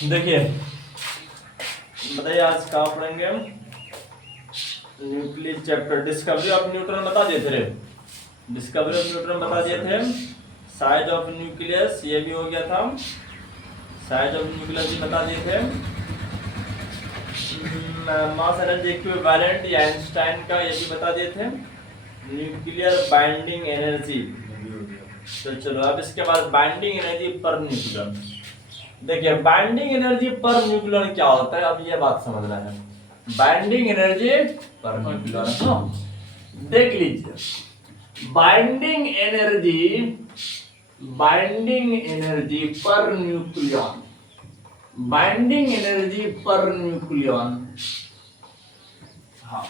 देखिए, बताइए आज कहाँ पढ़ेंगे हम? Nuclear chapter, discovery of neutron बता दिए थे। डिस्कवरी ऑफ न्यूट्रॉन बता दिए थे। साइज ऑफ न्यूक्लियस ये भी हो गया था। साइज ऑफ न्यूक्लियस भी बता दिए थे। मास एनर्जी इक्विवेलेंट या आइंस्टाइन का ये भी बता दिए थे। न्यूक्लियर बाइंडिंग एनर्जी, तो चलो अब इसके बाद बाइंडिंग एनर्जी पर न्यूक्लियन। देखिए बाइंडिंग एनर्जी पर न्यूक्लियन क्या होता है, अब ये बात समझना है। बाइंडिंग एनर्जी पर न्यूक्लियन देख लीजिए। Binding energy per nucleon, binding energy per nucleon. हाँ,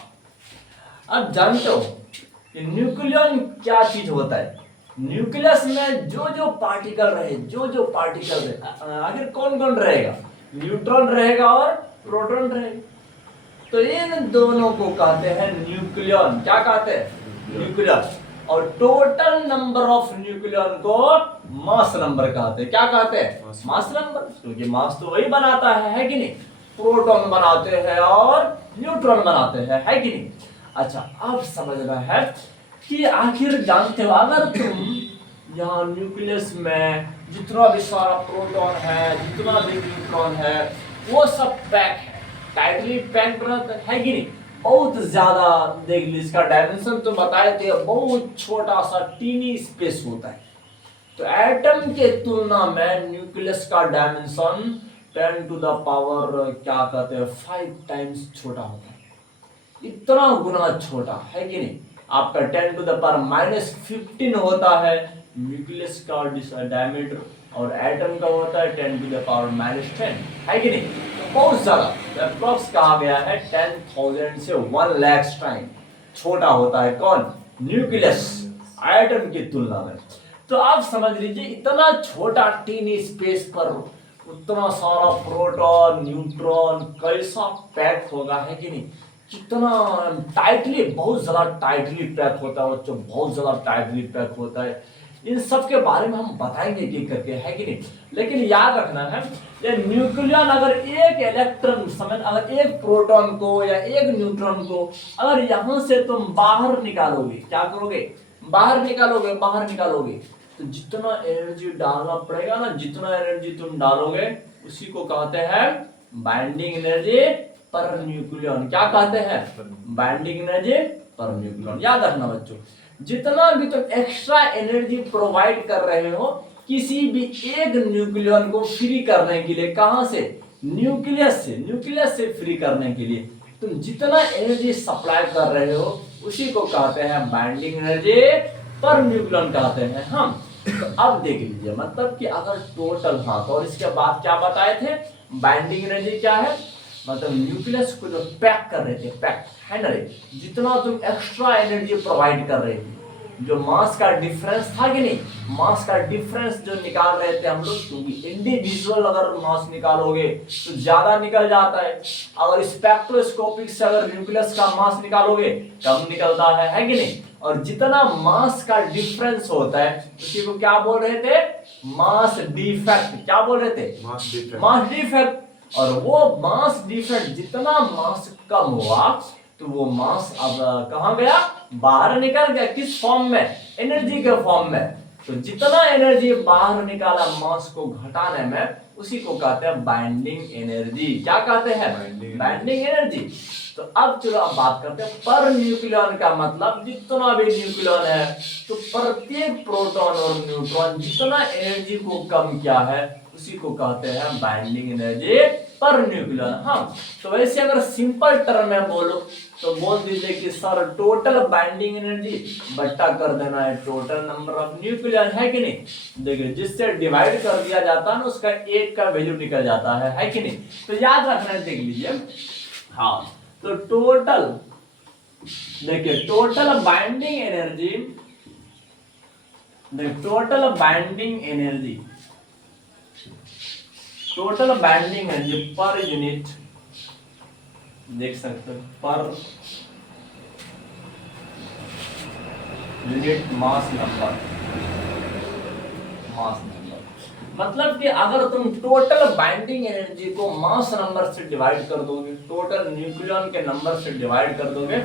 अब जानते हो कि न्यूक्लियन क्या चीज होता है। न्यूक्लियस में जो जो पार्टिकल रहे, आखिर कौन कौन रहेगा? न्यूट्रॉन रहेगा और प्रोटॉन रहेगा। तो इन दोनों को कहते हैं न्यूक्लियन। क्या कहते हैं? न्यूक्लियन। और टोटल नंबर ऑफ न्यूक्लियन को मास नंबर कहते हैं। क्या कहते हैं? मास नंबर, क्योंकि मास तो वही बनाता है कि नहीं? प्रोटॉन बनाते हैं और न्यूट्रॉन बनाते हैं, है कि नहीं? अच्छा, अब समझना है कि आखिर जानते हो, अगर तुम यहाँ न्यूक्लियस में जितना भी सारा प्रोटॉन है, जितना भी न्यूट्रॉन है, वो सब पैक है, टाइटली पैक्ड रहता है कि नहीं? बहुत ज्यादा देख लीजिए, इसका डायमेंशन तो बताए थे, बहुत छोटा सा टीनी स्पेस होता है। तो एटम के तुलना में न्यूक्लियस का डायमेंशन 10 टू द पावर क्या कहते हैं 5 टाइम्स छोटा होता है। इतना गुना छोटा है कि नहीं? आपका 10 टू द पावर -15 होता है न्यूक्लियस का डायमीटर, और एटम का होता है 10 टू द पावर -10, है कि नहीं? तो बहुत ज्यादा अप्रॉक्स कहा गया है 10,000 से 1 लाख टाइम छोटा होता है। कौन? न्यूक्लियस, एटम की तुलना में। तो आप समझ लीजिए, इतना छोटा टीनी स्पेस पर उतना सारा प्रोटॉन न्यूट्रॉन कैसा पैक होगा, है कि नहीं? कितना टाइटली, बहुत ज्यादा टाइटली पैक होता है बच्चों, बहुत ज्यादा टाइटली पैक होता है। इन सब के बारे में हम बताएंगे कि करके, है कि नहीं? लेकिन याद रखना है, ये न्यूक्लियन अगर एक इलेक्ट्रॉन समेत, अगर एक प्रोटॉन को या एक न्यूट्रॉन को अगर यहां से तुम बाहर निकालोगे, क्या करोगे? बाहर निकालोगे, तो जितना एनर्जी डालना पड़ेगा ना, जितना एनर्जी तुम डालोगे उसी को कहते हैं बाइंडिंग एनर्जी पर न्यूक्लियन। क्या कहते हैं? Binding energy per nucleon. याद रखना बच्चों, जितना भी तुम एक्स्ट्रा एनर्जी प्रोवाइड कर रहे हो किसी भी एक न्यूक्लियन को फ्री करने के लिए, कहां से? न्यूक्लियस से फ्री करने के लिए तुम जितना एनर्जी सप्लाई कर रहे हो उसी को कहते हैं बाइंडिंग एनर्जी पर न्यूक्लियन कहते हैं हम। तो अब देख लीजिए, मतलब कि अगर टोटल, हाँ, तो और इसके बाद क्या बताए थे? बाइंडिंग एनर्जी क्या है? मतलब न्यूक्लियस को जो पैक कर रहे थे, पैक है ना रे, जितना तुम एक्स्ट्रा एनर्जी प्रोवाइड कर रहे थे, जो मास का डिफरेंस था कि नहीं, मास का डिफरेंस जो निकाल रहे थे हम लोग, क्योंकि इंडिविजुअल अगर मास निकालोगे तो ज्यादा निकल जाता है, अगर स्पेक्ट्रोस्कोपिक से अगर न्यूक्लियस का मास निकालोगे कम निकलता है कि नहीं? और जितना मास का डिफरेंस होता है उसी को क्या बोल रहे थे? Mass defect. क्या बोल रहे थे? Mass defect. और वो मास डिफेक्ट, जितना मास कम हुआ तो वो मास अब कहां गया? बाहर निकल गया। किस फॉर्म में? एनर्जी के फॉर्म में। तो जितना एनर्जी बाहर निकाला मास को घटाने में, उसी को कहते हैं बाइंडिंग एनर्जी। क्या कहते हैं? Binding energy. तो अब चलो अब बात करते हैं पर न्यूक्लियन का मतलब, जितना भी न्यूक्लियन है तो प्रत्येक प्रोटॉन और न्यूट्रॉन जितना एनर्जी को कम किया है उसी को कहते हैं बाइंडिंग एनर्जी पर न्यूक्लियन। हाँ, तो वैसे अगर सिंपल टर्म में बोलो तो बोल दीजिए कि सर टोटल बाइंडिंग एनर्जी बट्टा कर देना है टोटल नंबर ऑफ न्यूक्लियन, है कि नहीं? देखिए, जिससे डिवाइड कर दिया जाता है ना, उसका एक का वैल्यू निकल जाता है कि नहीं? तो याद रखना है, देख लीजिए। हाँ, तो टोटल, देखिए total binding energy, total binding energy per unit, देख सकते हो, पर यूनिट मास नंबर, मतलब कि अगर तुम टोटल बाइंडिंग एनर्जी को मास नंबर से डिवाइड कर दोगे, टोटल न्यूक्लियन के नंबर से डिवाइड कर दोगे,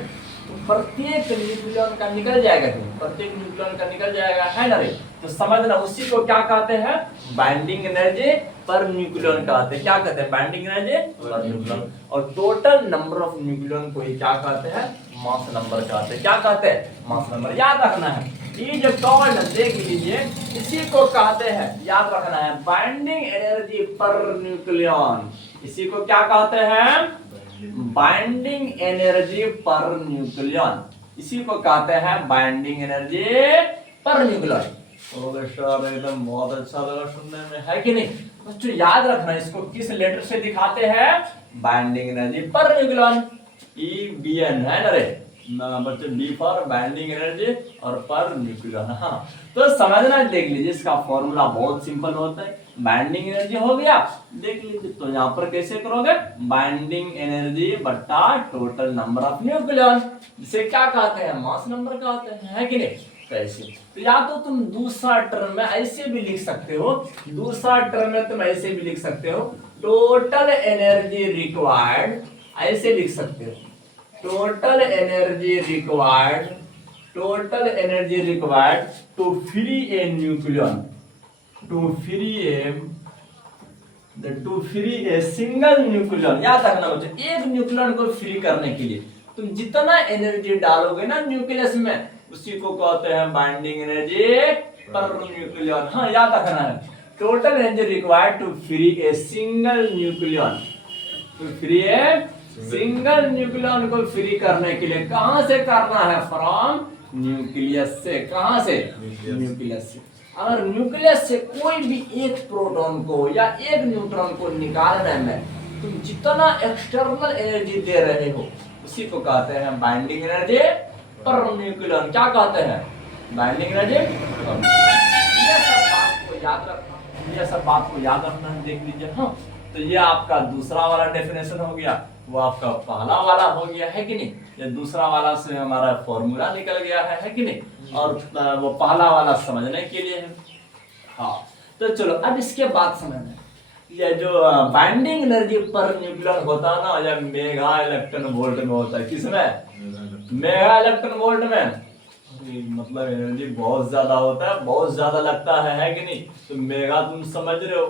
तो प्रत्येक न्यूक्लियन का निकल जाएगा, प्रत्येक न्यूक्लियन का निकल जाएगा, है ना रे। तो समझना, उसी को क्या कहते हैं, बाइंडिंग एनर्जी पर न्यूक्लियन कहते हैं। क्या कहते हैं, बाइंडिंग एनर्जी पर न्यूक्लियन। और टोटल नंबर ऑफ न्यूक्लियन को ही क्या कहते हैं, मास नंबर कहते हैं। क्या कहते हैं, मास नंबर। याद रखना है, ये जो टॉर्न देख लीजिए, इसी को कहते हैं, याद रखना है, बाइंडिंग एनर्जी पर न्यूक्लियन। इसी को क्या कहते हैं, बाइंडिंग एनर्जी पर न्यूक्लियन। इसी को कहते हैं binding energy per nucleon. Sir एकदम बहुत अच्छा लगा सुनने में, है कि नहीं। बच्चों याद रखना, इसको किस लेटर से दिखाते हैं, binding energy per nucleon, EBN, है ना रे बच्चे, बी फॉर बाइंडिंग एनर्जी और पर न्यूक्लियन। हाँ, तो समझना, देख लीजिए, इसका फॉर्मूला बहुत सिंपल होता है। बाइंडिंग एनर्जी हो गया, देख लीजिए, तो यहाँ पर कैसे करोगे, बाइंडिंग एनर्जी बट्टा टोटल नंबर ऑफ न्यूक्लियन, जिसे क्या कहते हैं, मास नंबर कहते हैं, है कि नहीं। कैसे, तो या तो तुम दूसरा टर्म में ऐसे भी लिख सकते हो, दूसरा टर्म में तुम ऐसे भी लिख सकते हो, टोटल एनर्जी रिक्वायर्ड, ऐसे लिख सकते हो, total energy required, total energy required to free a nucleon, to free a single nucleon. याद रखना बच्चों, एक न्यूक्लियन को फ्री करने के लिए तुम जितना एनर्जी डालोगे ना न्यूक्लियस में, उसी को कहते हैं बाइंडिंग एनर्जी पर न्यूक्लियन। हाँ, याद रखना है, total energy required to free a single nucleon, to free a single nucleon को फ्री करने के लिए कहां से करना है, फ्रॉम न्यूक्लियस से। कहां से, न्यूक्लियस से। अगर न्यूक्लियस से कोई भी एक प्रोटॉन को या एक न्यूट्रॉन को निकालने में तुम जितना एक्सटर्नल एनर्जी दे रहे हो, उसी को कहते हैं बाइंडिंग एनर्जी पर न्यूक्लियन। क्या कहते हैं, बाइंडिंग एनर्जी। ये सब बात को याद रखना, ये सब बात को याद रखना है, देख लीजिए। हाँ, तो ये आपका दूसरा वाला डेफिनेशन हो गया, वो आपका पहला वाला हो गया, है कि नहीं। ये दूसरा वाला से हमारा फॉर्मूला निकल गया है कि नहीं, और वो पहला वाला समझने के लिए है। हाँ, तो चलो अब इसके बाद समझना, ये जो बाइंडिंग एनर्जी पर न्यूक्लियन होता है ना, ये मेगा इलेक्ट्रॉन वोल्ट में होता है। किसमें, मेगा इलेक्ट्रॉन वोल्ट में। मतलब एनर्जी बहुत ज्यादा होता है, बहुत ज्यादा लगता है कि नहीं। तो मेगा तुम समझ रहे हो,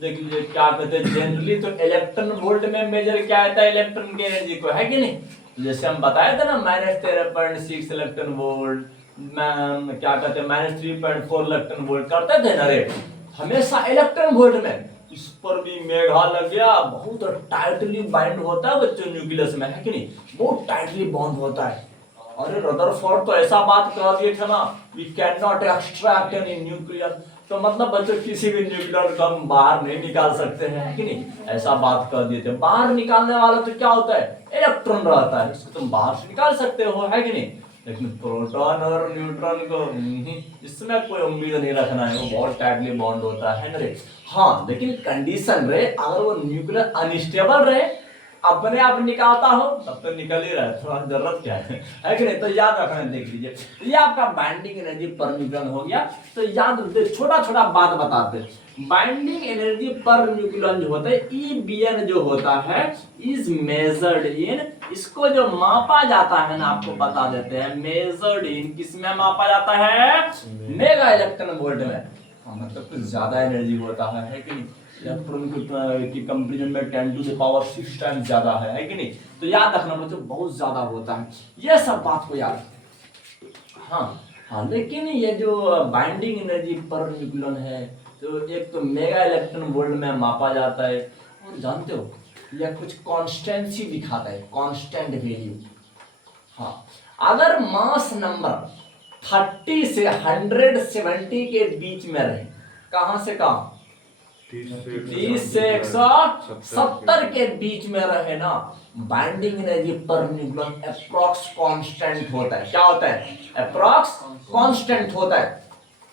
देख लीजिए क्या कहते हैं, जनरली तो इलेक्ट्रॉन वोल्ट में मेजर क्या होता है, इलेक्ट्रॉन की एनर्जी को, है कि नहीं। जैसे हम बताए थे ना, -13.6 इलेक्ट्रॉन वोल्ट, क्या कहते हैं, -3.4 इलेक्ट्रॉन वोल्ट करते थे ना रे, हमेशा इलेक्ट्रॉन वोल्ट में। इस पर भी मेगा लग गया, बहुत टाइटली बाइंड होता है बच्चों न्यूक्लियस में, है कि नहीं, बहुत टाइटली बॉन्ड होता है। अरे रदरफोर्ड तो ऐसा बात कह दिए थे ना, we can not extract any nuclear. तो मतलब बच्चों किसी भी न्यूक्लियर को हम बाहर नहीं निकाल सकते हैं, कि नहीं, ऐसा बात कर दिए थे। बाहर निकालने वाला तो क्या होता है, इलेक्ट्रॉन रहता है, इसको तुम बाहर से निकाल सकते हो, है कि नहीं। लेकिन प्रोटॉन और न्यूट्रॉन को इसमें कोई उम्मीद नहीं रखना है, वो बहुत टाइटली बॉन्ड होता है ना रे। हाँ, लेकिन कंडीशन रहे, अगर वो न्यूक्लियर अनस्टेबल रहे, अपने आप निकालता हो, तब तो निकल ही रहा है, थोड़ा जरूरत क्या है कि नहीं। तो याद रखना, देख लीजिए, तो ये आपका बाइंडिंग एनर्जी पर न्यूक्लियन हो गया। तो याद रखते, छोटा छोटा बात बताते हैं। बाइंडिंग एनर्जी पर न्यूक्लियन जो होता है, EBN जो होता है, इज मेजर्ड इन, इसको जो मापा जाता है ना, आपको बता देते हैं, मेजर्ड इन, किसमें मापा जाता है, मेगा इलेक्ट्रॉन वोल्ट में। मतलब कुछ ज्यादा एनर्जी होता है कि नहीं, इलेक्ट्रॉन की कंपैरिजन में 10⁻⁶ टाइम ज्यादा है कि नहीं। तो याद रखना बच्चों, बहुत ज्यादा होता है, ये सब बात को याद। हाँ, लेकिन ये जो बाइंडिंग एनर्जी पर न्यूक्लियन है, तो एक तो मेगा इलेक्ट्रॉन वोल्ट में मापा जाता है, और जानते हो यह कुछ कॉन्स्टेंसी दिखाता है, कांस्टेंट वैल्यू। हाँ, अगर मास नंबर 30 से 170 के बीच में रहे, कहां से कहां, 30 से 170 के बीच में रहे ना, binding energy per nucleon approx constant होता है। क्या होता है, अप्रॉक्स कांस्टेंट होता है,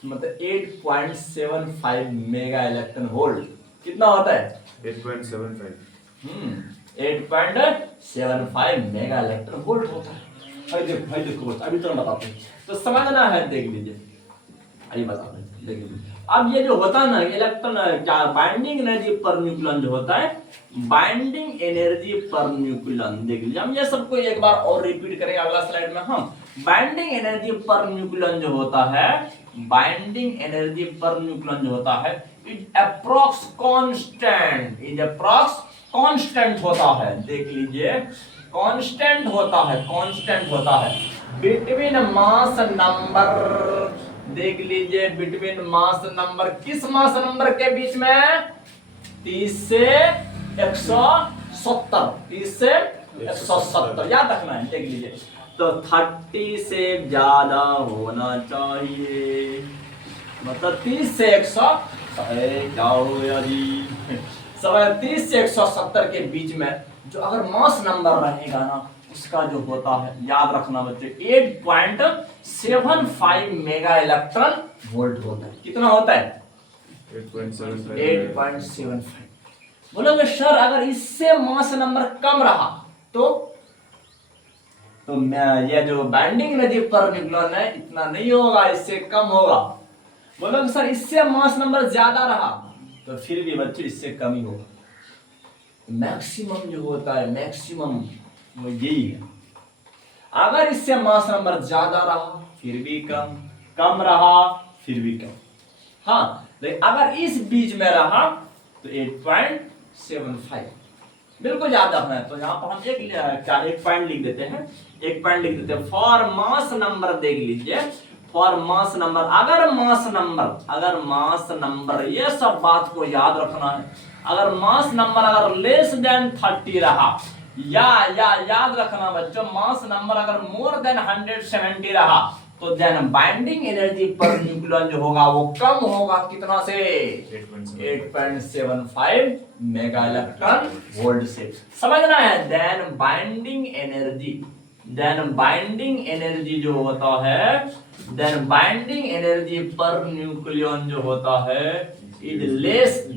मतलब 8.75 मेगा इलेक्ट्रॉन वोल्ट। कितना होता है, 8.75 मेगा इलेक्ट्रॉन वोल्ट होता है। देखो अभी तो बताते हैं, तो समझना है, देख लीजिए, अभी बताते हैं, देख लीजिए। अब ये जो होता है ना इलेक्ट्रॉन क्या बाइंडिंग एनर्जी पर न्यूक्लियन जो होता है, बाइंडिंग एनर्जी पर न्यूक्लियन देख लीजिए। हम ये सबको एक बार और रिपीट करेंगे अगला स्लाइड में। हम बाइंडिंग एनर्जी पर न्यूक्लियन जो होता है, बाइंडिंग एनर्जी पर न्यूक्लियन जो होता है is approx constant, is approx constant होता है। देख लीजिए कांस्टेंट होता है, कांस्टेंट होता है बिटवीन मास नंबर, देख लीजिए बिटवीन मास नंबर, किस मास नंबर के बीच में, 30 से 170, 30 से 170 याद रखना है। देख लीजिए तो 30 से ज्यादा होना चाहिए, मतलब 30 से 100 क्या हो गया जी 30 से 170 के बीच में जो अगर मास नंबर रहेगा ना उसका जो होता है, याद रखना बच्चे, 8.75 मेगा इलेक्ट्रॉन वोल्ट होता है। कितना होता है 8.75। बोलोगे सर अगर इससे मास नंबर कम रहा तो मैं ये जो बाइंडिंग एनर्जी पर न्यूक्लियन है इतना नहीं होगा, इससे कम होगा। बोलोगे सर इससे मास नंबर ज्यादा रहा तो फिर भी बच्चे इससे कम ही होगा। मैक्सिमम जो होता है, मैक्सिमम वो यही है। अगर इससे मास नंबर ज्यादा रहा फिर भी कम, कम रहा फिर भी कम। हाँ लेकिन अगर इस बीच में रहा तो 8.75 बिल्कुल याद रखना है। तो यहाँ पर हम एक पॉइंट लिख देते हैं, एक पॉइंट लिख देते हैं फॉर मास नंबर। देख लीजिए फॉर मास नंबर, अगर मास नंबर ये सब बात को याद रखना है। अगर मास नंबर अगर लेस देन 30 रहा या याद रखना बच्चों, मास नंबर अगर मोर देन 170 रहा तो then binding energy per nucleon जो होगा वो कम होगा, कितना से 8.75 मेगा इलेक्ट्रॉन वोल्ट से। समझना है देन बाइंडिंग एनर्जी जो होता है, then binding energy per nucleon जो होता है इज लेस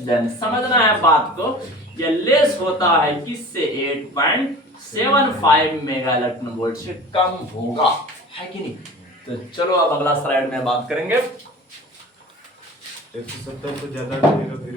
देन, समझना है बात को, ये लेस होता है किससे 8.75 मेगा इलेक्ट्रॉन वोल्ट से कम होगा, है कि नहीं। तो चलो अब अगला स्लाइड में बात करेंगे। 170 से ज्यादा रहेगा फिर भी